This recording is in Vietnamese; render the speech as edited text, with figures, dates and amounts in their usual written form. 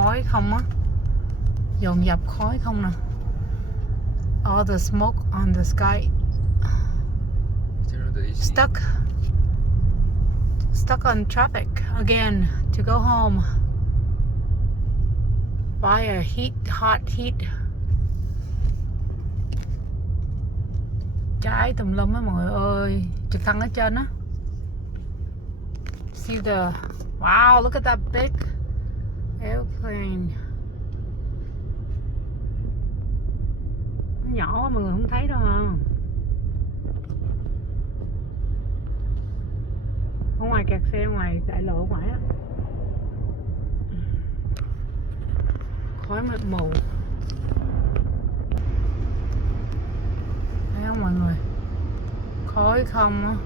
khói không á, dồn dập khói không nè. All the smoke on the sky. Stuck on traffic again to go home. Fire, heat, hot heat. Cháy tùm lum á mọi người ơi. Trực thăng ở trên á. See the... Wow, look at that big airplane. Nó nhỏ quá mọi người không thấy đâu hả? Ở ngoài kẹt xe, ngoài đại lộ ngoài á. Khói mịt mù. Thấy không mọi người? Khói không á.